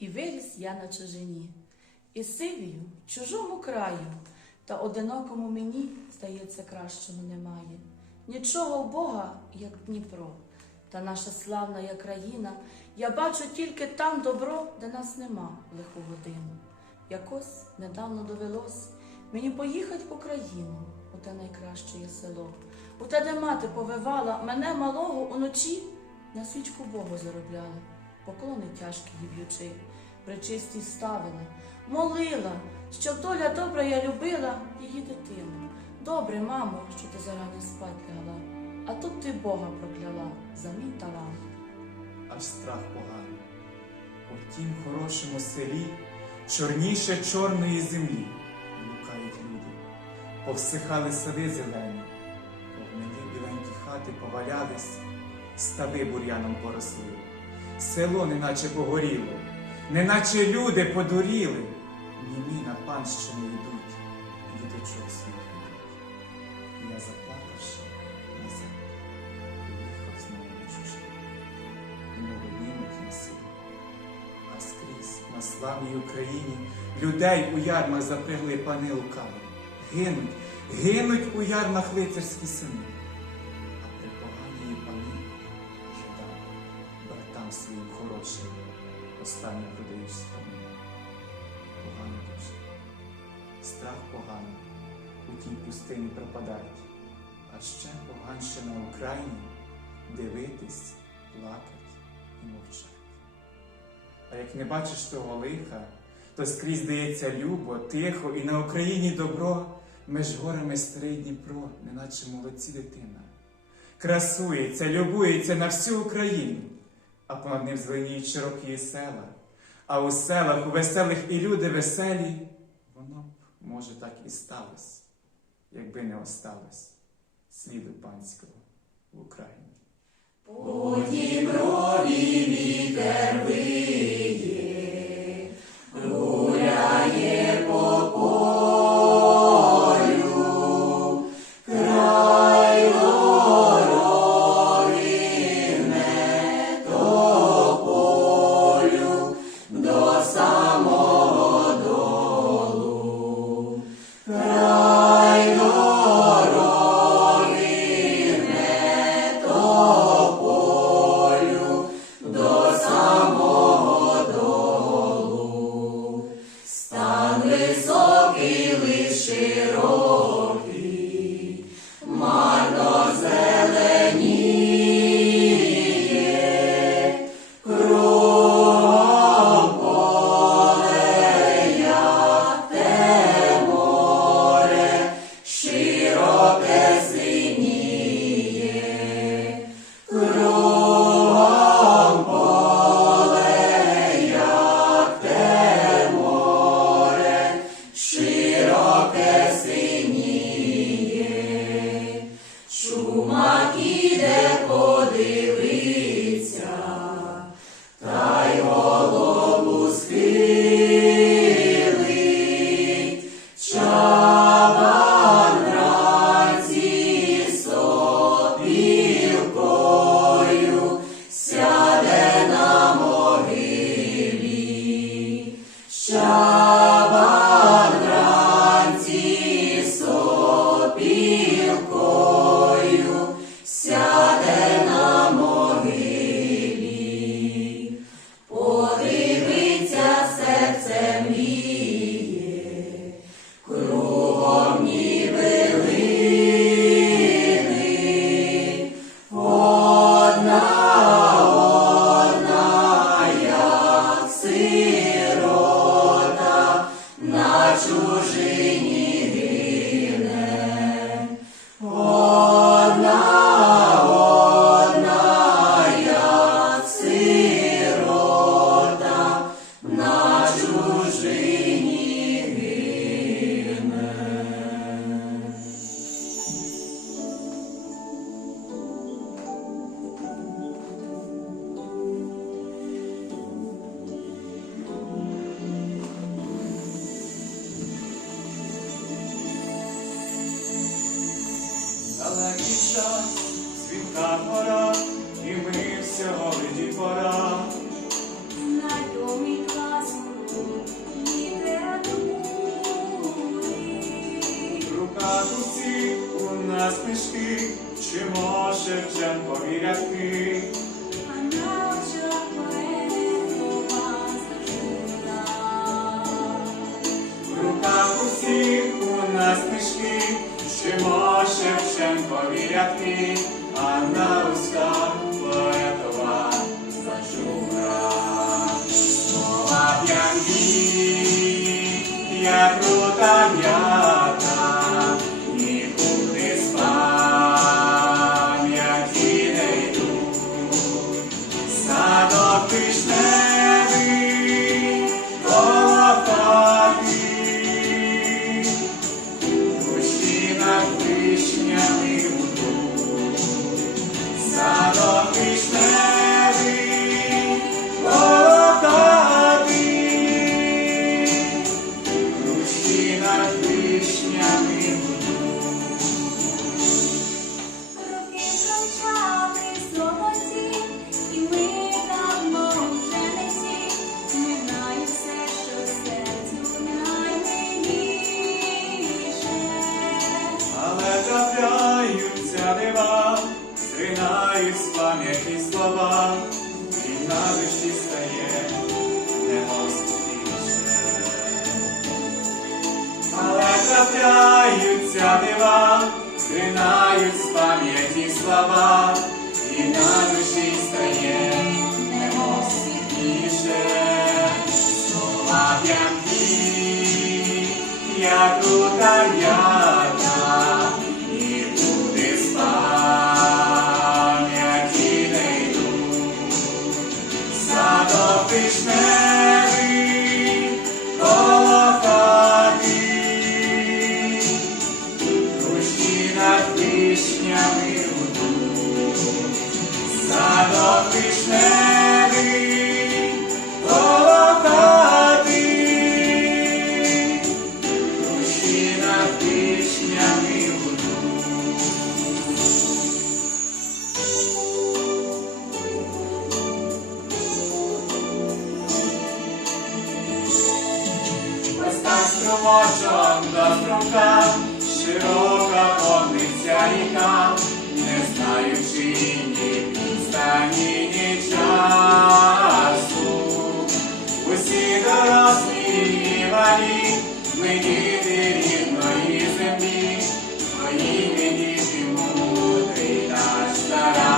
І виріс я на чужині. І сивію чужому краю, та одинокому мені, здається, кращого немає. Нічого в Бога, як Дніпро, та наша славна я країна. Я бачу тільки там добро, де нас нема лиху годину. Якось недавно довелось мені поїхать в Україну, у те найкраще є село, у те, де мати повивала мене малого уночі на свічку Богу заробляла, поклони тяжкі їй причисті ставила, молила, щоб доля добра я любила її дитину. Добре, мамо, що ти зарані спать лягла, а тут ти Бога прокляла за мій талант. аж страх поганий. У тім хорошому селі чорніше чорної землі блукають люди, повсихали сади зелені, погнили біленькі хати повалялись, стави бур'яном поросли. Село неначе погоріло, неначе люди подуріли, німі на панщину йдуть, діточок свій ведуть. І Я заплакавши на землю, поїхав знову на чужину і їм сил. А скрізь на славній Україні людей у ярмах запрягли пани лукаві. Гинуть, гинуть у ярмах лицарські сини. Останнє продають страну. Погано дуже. Страх поганий у тій пустині пропадають. А ще поганше на Україні дивитись, плакать і мовчать. А як не бачиш того лиха, то скрізь здається любо, тихо, і на Україні добро, меж горами старий Дніпро, неначе молодці дитина. Красується, любується на всю Україну, а понад ним широкі села. А у селах, у веселих і люди веселі, воно б, може, так і сталося, якби не осталось сліду панського в Україні. Сяде на грядки, а на устах поетова значура. Слова п'янки, я рута м'ята, нікуди з пам'яті не йду. Садок пишне, трапляються дива, згинають з пам'яті слова, і на душі стає немов світліше. слова п'янки, як рукав'ята, і куди з пам'яті не йдуть, задовишне. Thank you.